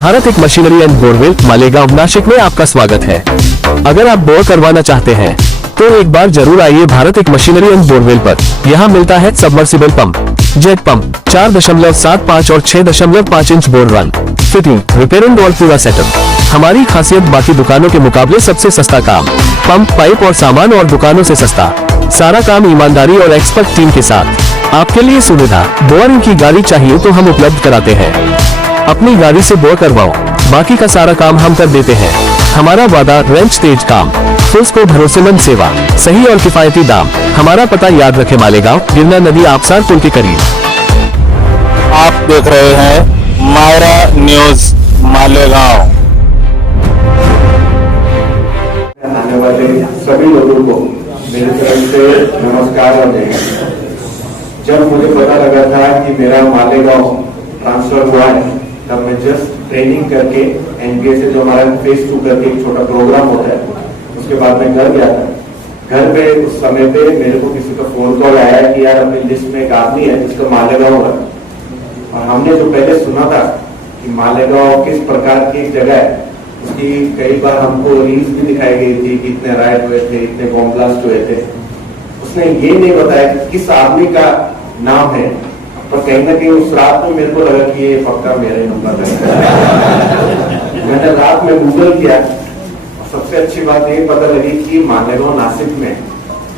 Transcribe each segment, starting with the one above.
भारत एक machinery and borewell Malegaon Nashik में आपका स्वागत है। अगर आप बोर करवाना चाहते हैं तो एक बार जरूर आइए भारत एक मशीनरी एंड बोरवेल पर। यहाँ मिलता है सबमर्सिबल पंप, जेट पंप, 4.75 और 6.5 inch bore run, fitting, repairing और पूरा सेटअप। हमारी खासियत बाकी दुकानों के मुकाबले सबसे सस्ता काम, पंप, पाइप और सामान और दुकानों से सस्ता। सारा काम ईमानदारी और एक्सपर्ट टीम के साथ। आपके लिए सुविधा, बोरिंग की गाड़ी चाहिए तो हम उपलब्ध कराते हैं। अपनी गाड़ी से बोर करवाओ, बाकी का सारा काम हम कर देते हैं। हमारा वादा, रेंज तेज काम, फुल्स को भरोसेमंद सेवा, सही और किफायती दाम। हमारा पता याद रखे, मालेगांव, गिरना नदी, आबसार पुल के करीब। आप देख रहे हैं मायरा न्यूज मालेगांव। आने वाले सभी लोगों को मेरी तरफ से नमस्कार और जय हिंद। जब मुझे पता लगा था कि मेरा मालेगांव ट्रांसफर हुआ है, तब मैं जस्ट ट्रेनिंग करके एनबीए से जो हमारा फेस 2 करके एक छोटा प्रोग्राम होता है, उसके बाद मैं घर गया था। घर पे उस समय पे मेरे को किसी का फोन कॉल आया कि यार अपनी लिस्ट में एक आदमी है जिसका मालेगांव है। और हमने जो पहले सुना था कि मालेगांव किस प्रकार की एक जगह है, उसकी कई बार हमको रील्स भी दिखाई गई थी कि इतने राइड हुए थे, इतने बॉम्ब ब्लास्ट हुए थे। उसने ये नहीं बताया कि किस आदमी का नाम है। पर कहीं ना कहीं उस रात में मेरे को लगा कि ये पक्का मेरे नंबर है। मैंने रात में गूगल किया और सबसे अच्छी बात ये पता लगी कि मालेगांव नासिक में,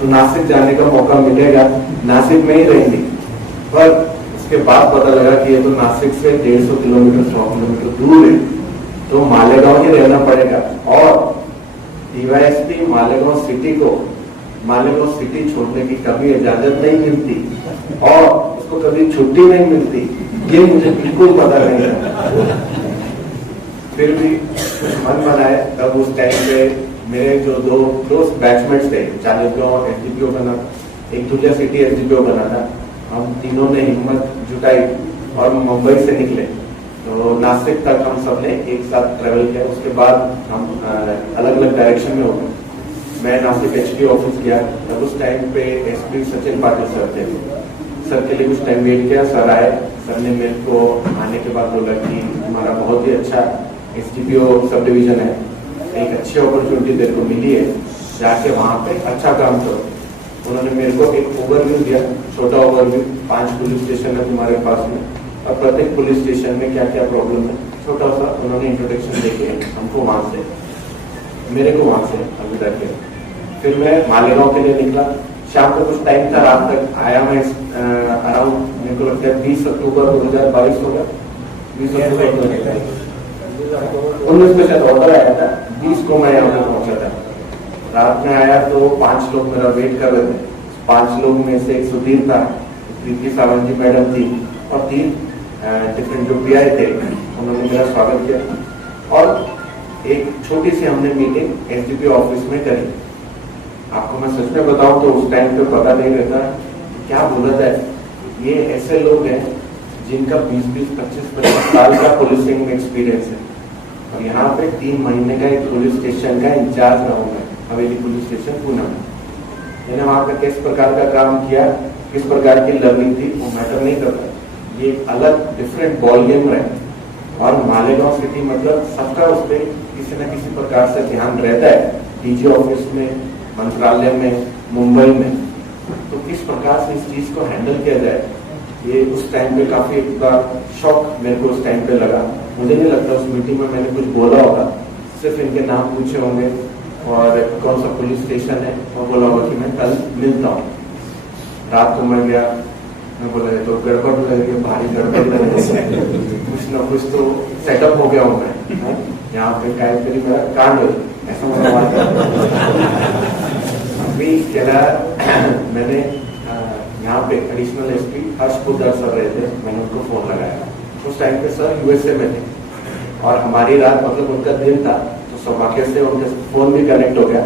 तो नासिक जाने का मौका मिलेगा, नासिक में ही रहेंगे। पर उसके बाद पता लगा कि ये तो नासिक से 150 किलोमीटर 100 किलोमीटर दूर है, तो मालेगांव ही रहना पड़ेगा। और डीवाईएसपी मालेगांव सिटी को मालेगांव सिटी छोड़ने की कभी इजाजत नहीं मिलती और उसको कभी छुट्टी नहीं मिलती, ये मुझे बिल्कुल पता नहीं था। फिर भी मन बनाए। तब उस टाइम पे मेरे जो दो दोस्त बैचमेट्स थे, चालीसगांव एसडीपीओ बना, एक दुलिया सिटी एसडीपीओ बना था। हम तीनों ने हिम्मत जुटाई और मुंबई से निकले, तो नासिक तक हम सब ने एक साथ ट्रेवल किया। उसके बाद हम अलग अलग डायरेक्शन में हो गए। मैं नासिक एचपी ऑफिस गया, तब उस टाइम पे एसपी सचिन पाटिल सर थे। सर के लिए कुछ टाइम वेट किया, सर आए। सर ने मेरे को आने के बाद बोला कि हमारा बहुत ही अच्छा एसडीपीओ सब डिवीजन है, एक अच्छी अपॉर्चुनिटी तेरे को मिली है, जाके वहाँ पे अच्छा काम करो। उन्होंने मेरे को एक ओवरव्यू दिया, छोटा ओवरव्यू। 5 पुलिस स्टेशन है तुम्हारे पास में और प्रत्येक पुलिस स्टेशन में क्या क्या प्रॉब्लम है, छोटा सा उन्होंने इंट्रोडक्शन देके हमको वहां से, मेरे को वहां से अलविदा किया। फिर मैं मालेगांव के लिए निकला। शाम को कुछ टाइम था, रात तक आया मैं अराउंड, मेरे को लगता है 20 अक्टूबर 2022 होगा, 20 अक्टूबर 19 में शायद ऑर्डर आया था, 20 को मैं यहाँ पे पहुंचा था। रात में आया तो 5 लोग मेरा वेट कर रहे थे। 5 लोग में से एक सुधीर था, प्रीति सावंत जी मैडम थी और 3 डिफरेंट जो पीआई थे, उन्होंने मेरा स्वागत किया। और एक छोटी सी हमने मीटिंग एसडीपी ऑफिस में करी। आपको मैं सच में बताऊं तो उस टाइम पे पता नहीं रहता क्या बोला जाए। ये ऐसे लोग हैं जिनका 20-20, 25-25 साल का पुलिसिंग में एक्सपीरियंस है और यहाँ पे 3 महीने का एक पुलिस स्टेशन का इंचार्ज रहा हूं मैं, हवेली पुलिस स्टेशन पूना में। मैंने वहां पे किस प्रकार का काम किया, किस प्रकार की लर्निंग थी, वो मैटर नहीं करता। ये एक अलग डिफरेंट बॉल गेम रहे। और मालेगांव सिटी मतलब सबका उस पर किसी न किसी प्रकार से ध्यान रहता है, डीजी ऑफिस में, मंत्रालय में, मुंबई में। तो किस प्रकार से इस चीज को हैंडल किया जाए, ये उस टाइम पे काफी एक शॉक मेरे को उस टाइम पे लगा। मुझे नहीं लगता उस मीटिंग में मैंने कुछ बोला होगा, सिर्फ इनके नाम पूछे होंगे और कौन सा पुलिस स्टेशन है, और बोला होगा कि मैं कल मिलता हूँ। रात को मैं गया, मैं बोला तो गड़बड़ लग रही है, भारी गड़बड़ लग रही है, कुछ ना कुछ तो सेटअप हो गया हूँ मैं यहाँ पे, कायकरी मेरा कांड हो ऐसा अभी क्या। मैंने यहाँ पे एडिशनल एसपी हर्ष पुद्दार सर रहे थे, मैंने उनको फोन लगाया। उस टाइम पे सर यूएसए में थे और हमारी रात मतलब उनका दिन था, तो सौभाग्य से उनके फोन भी कनेक्ट हो गया।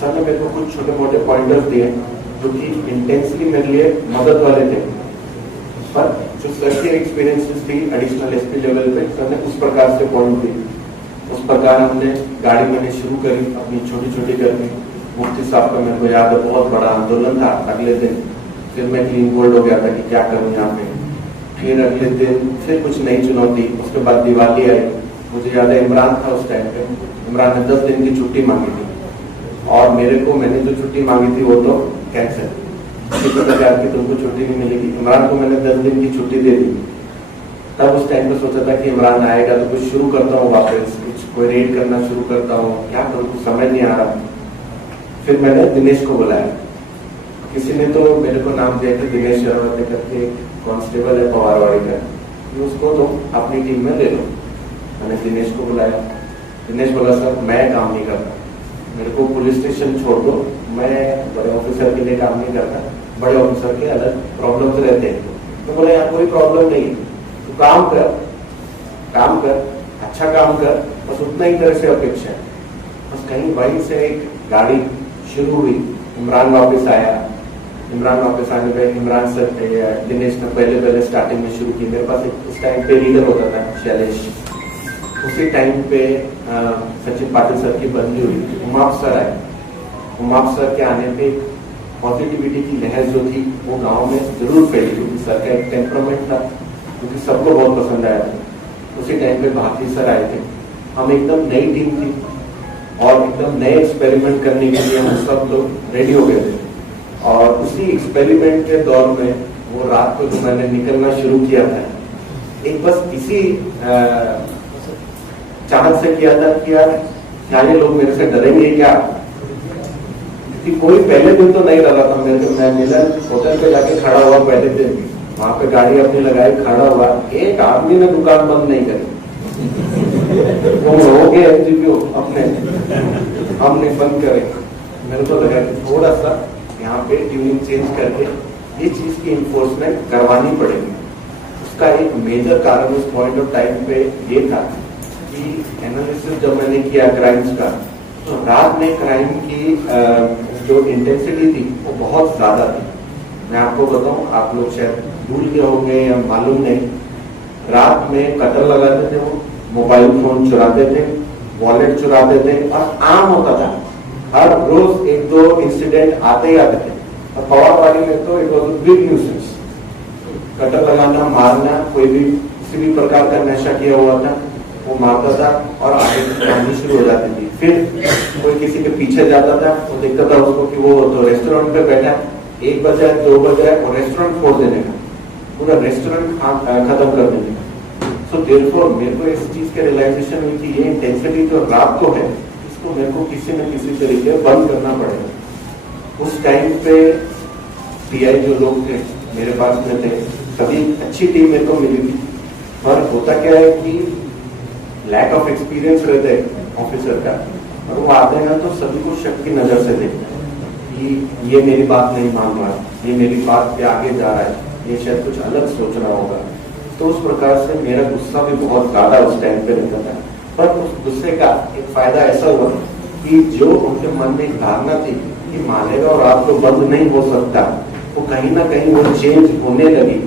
सर ने मेरे को कुछ छोटे मोटे पॉइंटर्स दिए जो कि इंटेंसली मेरे लिए मदद वाले थे। पर जो सर की एक्सपीरियंसेस थी एडिशनल एसपी लेवल पे, सर ने उस प्रकार से पॉइंट दी। उस प्रकार हमने गाड़ी मैंने शुरू करी अपनी छोटी छोटी करनी। मुफ्ती साहब का मेरे को याद है बहुत बड़ा आंदोलन था अगले दिन। फिर मैं क्लीन बोल्ड हो गया था कि क्या करूं यहाँ पे। फिर अगले दिन फिर कुछ नई चुनौती, उसके बाद दिवाली आई, मुझे याद है इमरान था उस टाइम पे, इमरान ने 10 दिन की छुट्टी मांगी थी और मैंने जो छुट्टी मांगी थी वो तो कैंसिल, किसी प्रकार की तुमको छुट्टी नहीं मिलेगी। इमरान को मैंने 10 दिन की छुट्टी दे दी। तब उस टाइम पे सोचा था कि इमरान आएगा तो कुछ शुरू करता हूँ, वापस कुछ कोई रेड करना शुरू करता हूँ, क्या करूँ कुछ समझ नहीं आ रहा। फिर मैंने दिनेश को बुलाया, किसी ने तो मेरे को नाम दिया कि दिनेश शर्मा करके कांस्टेबल है पवारवाड़ी का, उसको तो अपनी टीम में ले लो। मैंने दिनेश को बुलाया, दिनेश बोला सर मैं काम नहीं करता, मेरे को पुलिस स्टेशन छोड़ दो, मैं बड़े ऑफिसर के लिए काम नहीं करता, बड़े ऑफिसर के अलग प्रॉब्लम्स रहते हैं। तो बोला यार कोई प्रॉब्लम नहीं, तू काम कर, अच्छा काम कर, बस उतना ही तरह से अपेक्षा है। बस कहीं वहीं से एक गाड़ी शुरू हुई, इमरान वापस आया, इमरान वापस आने पे इमरान सर दिनेश ने पहले स्टार्टिंग में शुरू की। मेरे पास उस टाइम पे लीडर होता था शैलेश, उसी टाइम पे सचिन पाटिल सर की बदली हुई, उमाप सर आए। उमाप सर के आने पे पॉजिटिविटी की लहर जो थी वो गांव में जरूर फैली, क्योंकि सर का एक टेम्परामेंट था क्योंकि सबको बहुत पसंद आया था। उसी टाइम पे भारती सर आए थे, हम एकदम नई टीम थी और एकदम नए एक्सपेरिमेंट करने के लिए हम सब लोग रेडी हो गए थे। और उसी एक्सपेरिमेंट के दौर में वो रात को जो मैंने निकलना शुरू किया था, एक बस इसी चाहत से किया था कि यार क्या ये लोग मेरे से डरेंगे क्या, क्योंकि कोई पहले दिन तो नहीं डरा था मेरे को। मैं मिलन होटल पे जाके खड़ा हुआ पहले दिन, वहां पे गाड़ी अपनी लगाई, खड़ा हुआ, एक आदमी ने दुकान बंद नहीं करी। वो हो गए एमजीपीओ अपने, हमने बंद करे। मेरे को लगा कि थोड़ा सा यहाँ पे ट्यूनिंग चेंज करके ये चीज की इन्फोर्समेंट करवानी पड़ेगी। उसका एक मेजर कारण उस पॉइंट ऑफ टाइम पे ये था कि एनालिसिस जब मैंने किया क्राइम्स का, तो रात में क्राइम की जो इंटेंसिटी थी वो बहुत ज्यादा थी। मैं आपको बताऊं, आप लोग शायद भूल गए होंगे या मालूम नहीं, रात में कतर लगाते थे, वो मोबाइल फोन चुराते थे, वॉलेट चुराते थे, और आम होता था हर रोज 1-2 इंसिडेंट आते ही आते थे। और पवारवाड़ी में तो it was big nuisance, cutter लगाना, मारना, कोई भी किसी भी प्रकार का नशा किया हुआ था वो मारता था और आगे कहानी शुरू हो जाती थी। फिर कोई किसी के पीछे जाता था, वो देखता था उसको कि वो तो रेस्टोरेंट पे बैठा, 1 बजे 2 बजे और रेस्टोरेंट फोड़ देने का, पूरा रेस्टोरेंट खत्म कर देने का। सो देयरफॉर मेरे को इस चीज के रियलाइजेशन हुई कि ये इंटेंसिटी जो रात को है, इसको मेरे को किसी न किसी तरीके बंद करना पड़ेगा। उस टाइम पे पीआई जो लोग थे मेरे पास में थे, सभी अच्छी टीम मेरे को मिली थी, पर होता क्या है कि लैक ऑफ एक्सपीरियंस रहता है ऑफिसर का, और वो आते हैं तो सभी को शक की नजर से देखते हैं कि ये मेरी बात नहीं मान रहा, ये मेरी बात पे आगे जा रहा है, ये शायद कुछ अलग सोच रहा होगा। तो उस प्रकार से मेरा गुस्सा भी बहुत ज्यादा उस टाइम पे निकलता है। पर उस गुस्से का एक फायदा ऐसा हुआ कि जो उनके मन में एक धारणा थी कि मालेगांव रात को बंद नहीं हो सकता, वो कहीं ना कहीं वो चेंज होने लगी,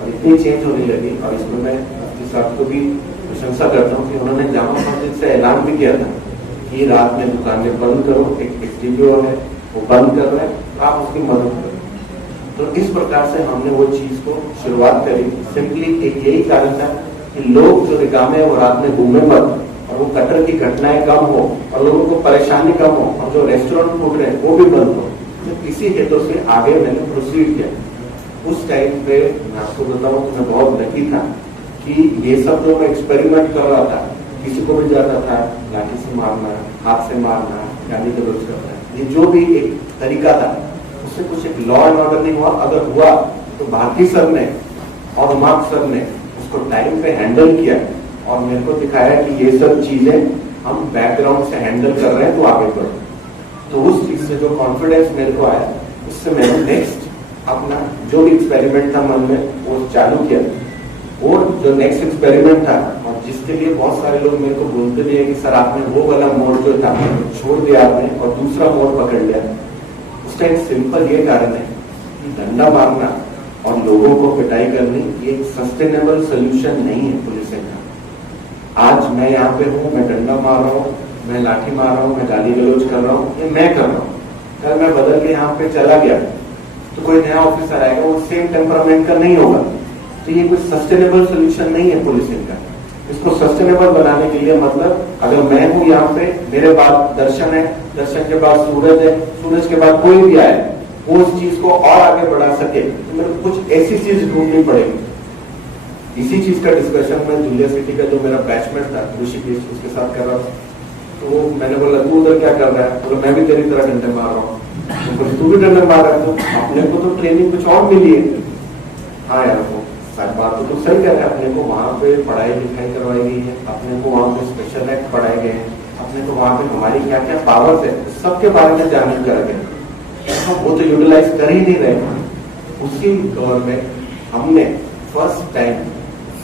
और इतनी चेंज होने लगी। और इसमें मैं मुफ्ती साहब को भी प्रशंसा करता हूँ कि उन्होंने जामा मस्जिद से ऐलान भी किया था कि रात में दुकानें बंद करो, एक एसडीपीओ है वो बंद कर रहे हैं, आप उसकी मदद करो। तो इस प्रकार से हमने वो चीज को शुरुआत करी। सिंपली एक यही कारण था कि लोग जो रिकामे वो रात में घूमे मत, और वो कटर की घटनाएं कम हो, और लोगों को परेशानी कम हो, और जो रेस्टोरेंट फूट रहे हैं वो भी बंद हो। तो इसी हेतु से आगे मैंने प्रोसीड किया। उस टाइम पे मैं आपको बताऊं कि मैं बहुत लकी था कि ये सब जो मैं एक्सपेरिमेंट कर रहा था, किसी को भी जाता था लाठी से मारना, हाथ से मारना, गाली गलौज करना, ये जो भी एक तरीका था, उससे कुछ एक लॉ एंड ऑर्डर नहीं हुआ। अगर हुआ तो भारती सर ने और उमाप सर ने उसको टाइम पे हैंडल किया और मेरे को दिखाया कि ये सब चीजें हम बैकग्राउंड से हैंडल कर रहे हैं, तो आगे बढ़ो। तो उस चीज से जो कॉन्फिडेंस मेरे को आया, उससे मैंने नेक्स्ट अपना जो भी एक्सपेरिमेंट था मन में वो चालू किया। और जो नेक्स्ट एक्सपेरिमेंट था, और जिसके लिए बहुत सारे लोग मेरे को बोलते भी है कि सर आपने वो वाला मोड जो था छोड़ दिया आपने और दूसरा मोड पकड़ लिया। उसका एक सिंपल ये कारण है कि डंडा मारना और लोगों को पिटाई करनी ये एक सस्टेनेबल सोल्यूशन नहीं है पुलिसिंग का। आज मैं यहाँ पे हूँ, मैं डंडा मार रहा हूँ, मैं लाठी मार रहा हूँ, मैं गाली गलौज कर रहा हूँ, ये मैं कर रहा हूँ। कल मैं बदल के यहाँ पे चला गया तो कोई नया ऑफिसर आएगा, वो सेम टेम्परामेंट का नहीं होगा। तो ये कोई सस्टेनेबल सोल्यूशन नहीं है पुलिसिंग का। इसको सस्टेनेबल बनाने के लिए मतलब अगर मैं हूं यहाँ पे, मेरे बाद दर्शन है, दर्शन के बाद सूरज है, सूरज के बाद कोई भी आए, वो उस चीज को और आगे बढ़ा सके, तो मेरे को कुछ ऐसी चीज ढूंढनी पड़ेगी। इसी चीज का डिस्कशन में जूलिया सिटी का जो मेरा बैचमेट था ऋषिकेश, उसके साथ कर रहा था। तो मैंने बोला तू उधर क्या कर रहा है? बोला मैं भी तेरी तरह डंडे मार रहा हूँ। तो तू भी डंडे मार रहा है, तो अपने को तो ट्रेनिंग कुछ और मिली है। हाँ यार, वो सारी बात तो सही कह रहे हैं। अपने को वहाँ पे पढ़ाई लिखाई करवाई गई है, अपने को वहाँ पे स्पेशल एक्ट पढ़ाए गए हैं, अपने को वहाँ पे हमारी क्या क्या पावर्स है सबके बारे में जानने कर गए। वो तो यूटिलाइज कर ही नहीं रहे। उसी दौर में हमने फर्स्ट टाइम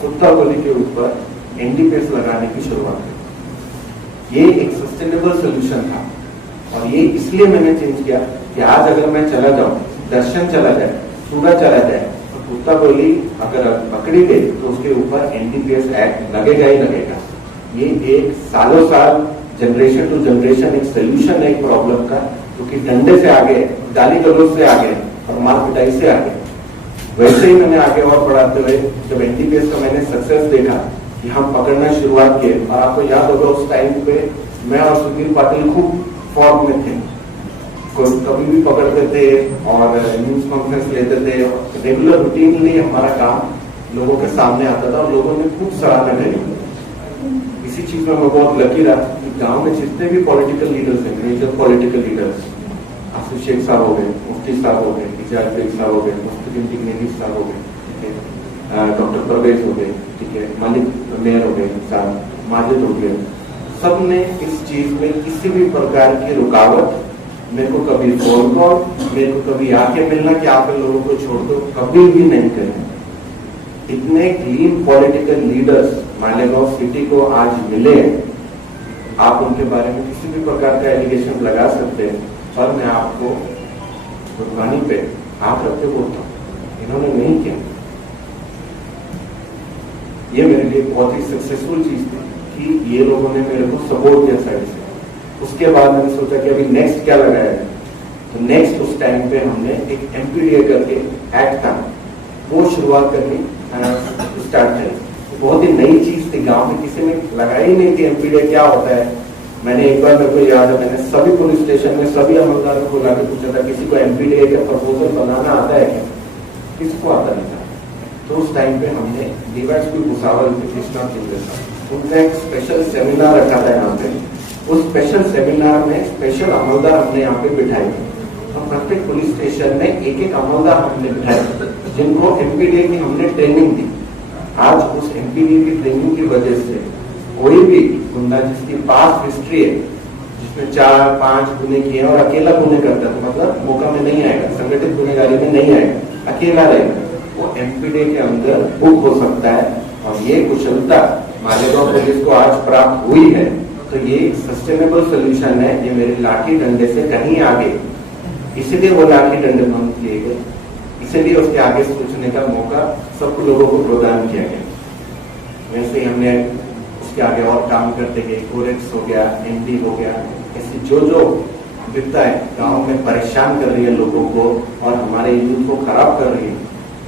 कुत्ता गोली के ऊपर एनडीपीएस लगाने की शुरुआत की। ये एक सस्टेनेबल सोल्यूशन था और ये इसलिए मैंने चेंज किया कि आज अगर मैं चला जाऊं, दर्शन चला जाए, सूरज चला जाए, तो कुत्ता गोली अगर पकड़ी गई तो उसके ऊपर एनडीपीएस एक्ट लगेगा ही लगेगा। ये एक सालों साल जनरेशन टू जनरेशन एक सोल्यूशन है एक प्रॉब्लम का, क्योंकि डंडे से आगे, गाली गलौज से आगे और मार पिटाई से आगे। वैसे ही मैंने आगे और बढ़ाते हुए जब एनडीपीएस का मैंने सक्सेस देखा कि हम पकड़ना शुरुआत किए, और आपको याद होगा उस टाइम पे मैं और सुधीर पाटिल खूब फॉर्म में थे, कभी भी पकड़ते थे और न्यूज कॉन्फ्रेंस लेते थे। रेगुलर रूटीनली हमारा काम लोगों के सामने आता था और लोगों ने खूब सराहना करी। इसी चीज में मैं बहुत लकी रहा कि गांव में जितने भी पॉलिटिकल लीडर्स हैं, major political leaders, Asif Shaikh साहब हो गए, मुफ्ती साहब हो गए, इजाज बेग साहब हो गए, मुफ्ती इंटीग्रेटी साहब हो गए, ठीक है, डॉक्टर परवेज हो गए, ठीक है, मालिक मेयर हो गए, साहब माजिद हो गए, सब ने इस चीज में किसी भी प्रकार की रुकावट, मेरे को कभी फोन कॉल, मेरे को कभी आके मिलना कि आप इन लोगों को छोड़ दो, कभी भी नहीं करें। इतने clean political leaders Malegaon city को आज मिले, आप उनके बारे में किसी भी प्रकार का एलिगेशन लगा सकते हैं, पर मैं आपको कुर्बानी पे हाथ रख के बोलता हूँ, इन्होंने नहीं किया। ये मेरे लिए बहुत ही सक्सेसफुल चीज थी कि ये लोगों ने मेरे को सपोर्ट किया साइड से। उसके बाद मैंने सोचा कि अभी नेक्स्ट क्या लगाया है, तो नेक्स्ट उस टाइम पे हमने एक एमपीडीए करके एक्ट था, वो शुरुआत करनी स्टार्ट करी। बहुत ही नई चीज थी, गांव में किसी ने लगाई ही नहीं थी एमपीडीए क्या होता है। मैंने एक बार, मेरे को याद है, मैंने सभी पुलिस स्टेशन में सभी अमलदारों को बुला के पूछा था किसी को एमपीडीए का प्रपोजल बनाना आता है क्या, किसी को आता नहीं था। तो उस टाइम पे हमने डीवाईएसपी भुसावल कृष्णा उनका एक स्पेशल सेमिनार रखा था यहाँ पे। उस स्पेशल सेमिनार में स्पेशल अमलदार हमने यहाँ पे बिठाए, तो प्रत्येक पुलिस स्टेशन में एक एक अमलदार हमने बिठाए जिनको एमपीडीए की हमने ट्रेनिंग दी। आज उस एमपीडीए की ट्रेनिंग की वजह से कोई भी गुंडा जिसकी पास हिस्ट्री है, जिसने 4-5 गुने किए और अकेला गुने करता है, मतलब मौका में नहीं आएगा, संगठित गुनेगारी में नहीं आएगा, अकेला रहेगा, वो एमपीडीए के अंदर बुक हो सकता है। और ये कुशलता मालेगांव पुलिस को आज प्राप्त हुई है, तो ये सस्टेनेबल सोल्यूशन है। ये मेरे लाठी डंडे से कहीं आगे, इसीलिए वो लाठी डंडे बंद किए गए, इसीलिए उसके आगे सोचने का मौका सब लोगों को प्रदान किया गया। वैसे ही हमने उसके आगे और काम करते गए, कोरेक्स हो गया, एनडी हो गया, ऐसी जो विपदाएं गांव में परेशान कर रही है लोगों को और हमारे यूथ को खराब कर रही है,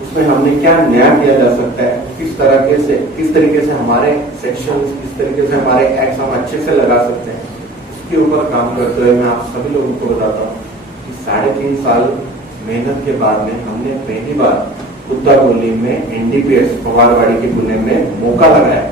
उसमें हमने क्या न्याय किया जा सकता है, किस तरीके से हमारे सेक्शन, किस तरीके से हमारे एक्ट हम अच्छे से लगा सकते हैं, उसके ऊपर काम करते हुए मैं आप सभी लोगों को बताता हूँ कि 3.5 साल मेहनत के बाद में हमने पहली बार कुत्ता गोली में एनडीपीएस पवारवाड़ी के गुने में मौका लगाया।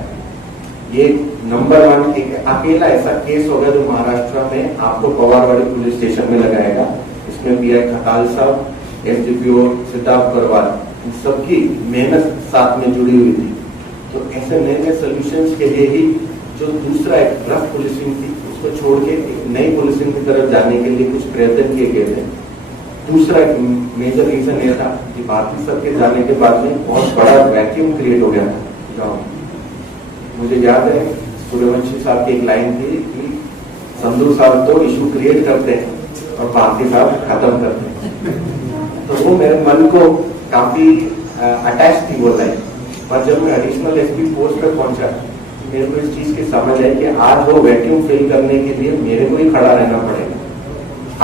ये नंबर 1 एक अकेला ऐसा केस होगा जो महाराष्ट्र में आपको पवारवाड़ी पुलिस स्टेशन में लगाएगा। इसमें पीआई खताल साहब, एसडीपीओ सिद्धार्थ करवाल, इन सबकी मेहनत साथ में जुड़ी हुई थी। तो ऐसे नए नए सोल्यूशंस के लिए ही जो दूसरा एक रफ पुलिसिंग थी उसको छोड़ के एक नई पुलिसिंग की तरफ जाने के लिए कुछ प्रयत्न किए गए थे। दूसरा एक मेजर रीजन यह था कि बाकी सबके जाने के बाद में बहुत बड़ा वैक्यूम क्रिएट हो गया था गाँव में। मुझे याद है सूर्यवंशी साहब की एक लाइन थी कि संधू साहब तो इशू क्रिएट करते हैं और बाकी साहब खत्म करते हैं। तो वो मेरे मन को काफी अटैच थी वो लाइन। पर जब मैं एडिशनल एसपी पोस्ट पर पहुंचा, मेरे को इस चीज की समझ आई कि आज वो वैक्यूम फिल करने के लिए मेरे को ही खड़ा रहना पड़ेगा।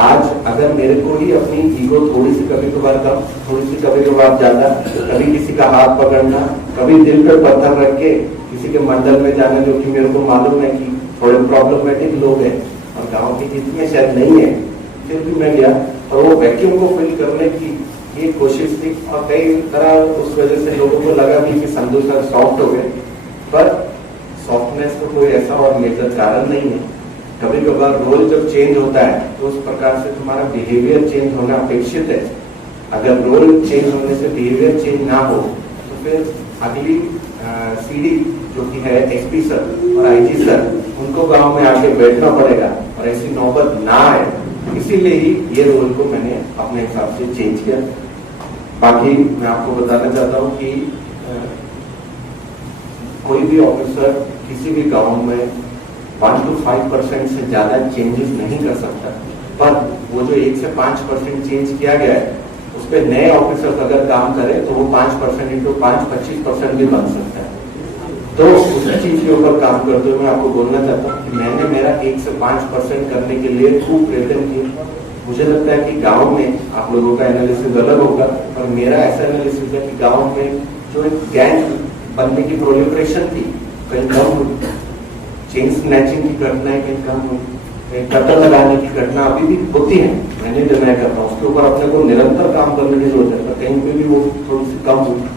आज अगर मेरे को ही अपनी ईगो थोड़ी सी कभी कभार कम, थोड़ी सी कभी कभार ज्यादा, कभी किसी का हाथ पकड़ना, कभी दिल पे पत्थर रख के किसी के मंडल में जाना, जो कि मेरे को मालूम है कि थोड़े प्रॉब्लमेटिक लोग हैं और गांव के इतने शायद नहीं है, फिर भी मैं गया और वो वैक्यूम को फिल करने की ये कोशिश थी और कई तरह उस वजह से लोगों को लगा भी कि संधू सर सॉफ्ट हो गए, पर सॉफ्टनेस तो कोई ऐसा और मेजर कारण नहीं है। कभी कभार रोल जब चेंज होता है तो उस प्रकार से तुम्हारा बिहेवियर चेंज होना अपेक्षित है। अगर रोल चेंज होने से बिहेवियर चेंज ना हो तो फिर अगली सीढ़ी जो कि है एसपी सर और आईजी सर, उनको गांव में आके बैठना पड़ेगा और ऐसी नौबत ना आए, इसीलिए ही ये रोल को मैंने अपने हिसाब से चेंज किया। बाकी मैं आपको बताना चाहता हूँ कि कोई भी ऑफिसर किसी भी गांव में 1 to 5% से ज्यादा चेंजेस नहीं कर सकता, पर वो जो 1 से 5% चेंज किया गया है उस पर नए ऑफिसर्स अगर काम करें तो वो 5% इंटू 5 25% भी बन सकता है। तो उस चीज के ऊपर काम करते हुए मैं आपको बोलना चाहता हूँ कि मैंने मेरा 1 से 5% करने के लिए खूब प्रयत्न किया। मुझे लगता है कि गांव में आप लोगों का एनालिसिस अलग होगा, पर मेरा ऐसा एनालिसिस है कि गांव में जो एक गैंग बनने की प्रोलिफरेशन थी कहीं कम हुई, चेन स्नैचिंग की घटनाएं कहीं कम हुई, कहीं कत्ल लगाने की घटना अभी भी होती है, मैंने डिनाई करता हूँ, उसके ऊपर अपने को निरंतर काम करने की जरूरत है, पर कहीं पे भी वो थोड़ी सी कम हुई।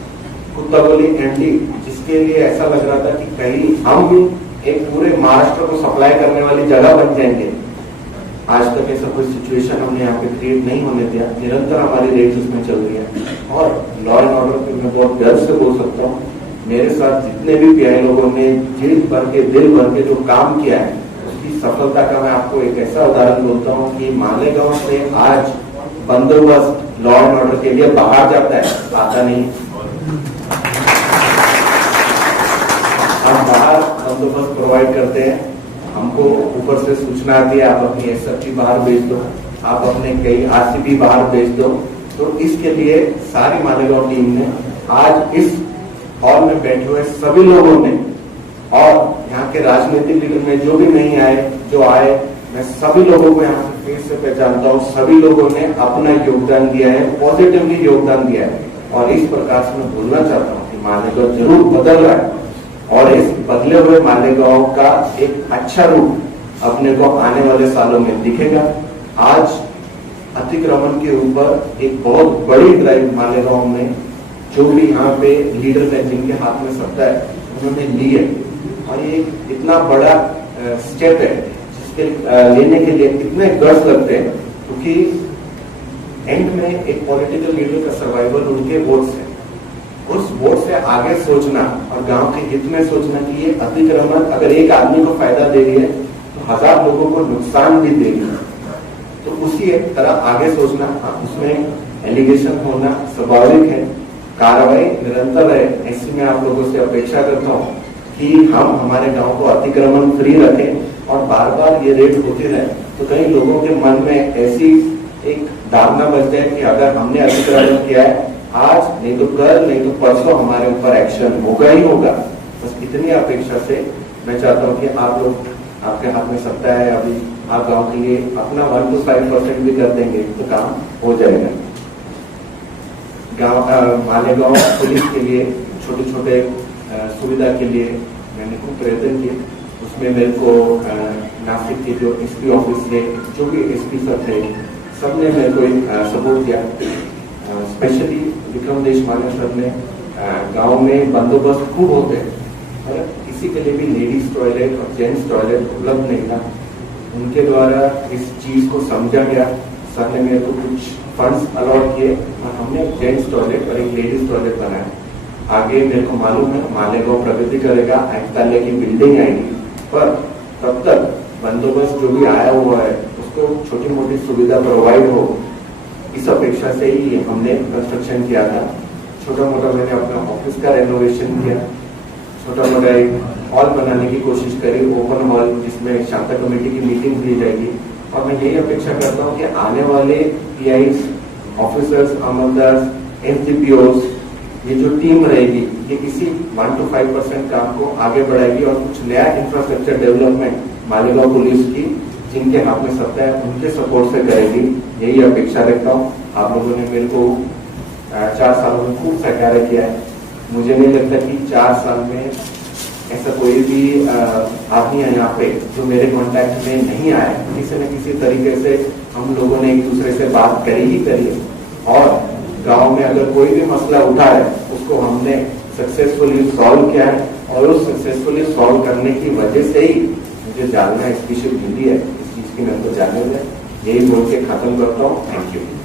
कुत्ता गोली एंटी, जिसके लिए ऐसा लग रहा था कि कहीं हम भी एक पूरे महाराष्ट्र को सप्लाई करने वाली जगह बन जाएंगे, आज तक ऐसा कोई सिचुएशन हमने यहाँ पे क्रिएट नहीं होने दिया। निरंतर हमारी रेट उसमें चल रही है और लॉ एंड ऑर्डर पे मैं बहुत गर्व से बोल सकता हूँ, मेरे साथ जितने भी पीआई लोगों ने दिल भर के जो काम किया है उसकी सफलता का मैं आपको एक ऐसा उदाहरण बोलता हूँ कि मालेगांव से आज बंदोबस्त लॉ एंड ऑर्डर के लिए बाहर जाता है, आता नहीं। हम बाहर बंदोबस्त प्रोवाइड करते हैं, हमको ऊपर से सूचना आती है आप अपनी एसएफटी बाहर भेज दो, आप अपने कई आरसीबी बाहर भेज दो। तो इसके लिए सारी मालेगांव टीम ने आज इस हॉल में बैठे हुए सभी लोगों ने और यहाँ के राजनीतिक लीडर में जो भी नहीं आए, जो आए, मैं सभी लोगों को यहाँ से फिर से पहचानता हूँ। सभी लोगों ने अपना योगदान दिया है, पॉजिटिवली योगदान दिया है और इस प्रकार से मैं बोलना चाहता हूँ कि मालेगांव जरूर बदल रहा है और इस बदले हुए मालेगांव का एक अच्छा रूप अपने को आने वाले सालों में दिखेगा। आज अतिक्रमण के ऊपर एक बहुत बड़ी ड्राइव मालेगांव में जो भी यहाँ पे लीडर्स हैं जिनके हाथ में सत्ता है उन्होंने ली है और ये इतना बड़ा स्टेप है जिसके लेने के लिए कितने गट्स लगते हैं, क्योंकि एंड में एक पॉलिटिकल लीडर का सर्वाइवल उनके वोट से, उस वोट से आगे सोचना और गांव के हित में सोचना कि ये अतिक्रमण अगर एक आदमी को फायदा दे रही है तो 1000 लोगों को नुकसान भी दे रही है, तो उसी एक तरह आगे सोचना। उसमें एलिगेशन होना स्वाभाविक है, कार्रवाई निरंतर है। ऐसी में आप लोगों से अपेक्षा करता हूँ कि हम हमारे गांव को अतिक्रमण फ्री रखें और बार बार ये रेट होती रहे, तो कई लोगों के मन में ऐसी एक धारणा बन जाए कि अगर हमने अतिक्रमण किया है आज नहीं तो कल नहीं तो परसों हमारे ऊपर एक्शन होगा ही होगा। बस इतनी अपेक्षा से मैं चाहता हूँ कि आप लोग, आपके हाथ में सत्ता है, अभी आप गांव के लिए अपना 1 to 5% भी कर देंगे तो काम हो जाएगा। मालेगांव पुलिस के लिए छोटे छोटे सुविधा के लिए मैंने खूब प्रयत्न किए। उसमें मेरे को नासिक के जो एसपी ऑफिस थे, जो भी एसपी सर थे, सबने मेरे को एक सपोर्ट किया। स्पेशली विक्रम देशमाने सर ने गांव में बंदोबस्त खूब होते हैं, किसी के लिए भी लेडीज टॉयलेट और जेंट्स टॉयलेट उपलब्ध नहीं था, उनके द्वारा इस चीज को समझा गया। सर ने मेरे को कुछ फंड्स अलॉट किए और हमने एक जेंट्स टॉयलेट और एक लेडीज टॉयलेट बनाया। आगे मेरे को मालूम है मालेगांव प्रगति करेगा, आयुक्तालय की बिल्डिंग आएगी, पर तब तक बंदोबस्त जो भी आया हुआ है उसको छोटी मोटी सुविधा प्रोवाइड हो, इस अपेक्षा से ही हमने कंस्ट्रक्शन किया था। छोटा मोटा मैंने अपना ऑफिस का रेनोवेशन किया, छोटा मोटा एक हॉल बनाने की कोशिश करी, ओपन हॉल जिसमें शांता कमेटी की मीटिंग दी जाएगी। और मैं यही अपेक्षा करता हूँ कि आने वाले पीआईज, ऑफिसर्स, अमलदार, एसडीपीओज, ये जो टीम रहेगी ये किसी 1 to 5% काम को आगे बढ़ाएगी और कुछ नया इंफ्रास्ट्रक्चर डेवलपमेंट मालेगांव पुलिस की जिनके हाथ में सत्ता है उनके सपोर्ट से करेगी, यही अपेक्षा रखता हूँ। आप लोगों ने मेरे को 4 सालों में खूब सहकार्य किया है। मुझे नहीं लगता कि 4 साल में ऐसा कोई भी आदमी है यहाँ पे जो मेरे कांटेक्ट में नहीं आया, किसी न किसी तरीके से हम लोगों ने एक दूसरे से बात करी ही करी और गांव में अगर कोई भी मसला उठा है उसको हमने सक्सेसफुली सॉल्व किया है और उस सक्सेसफुली सॉल्व करने की वजह से ही मुझे जालना स्पेशल मिली है। इस चीज की मेरे को जानने में यही बोल के खत्म करता हूँ। Thank you.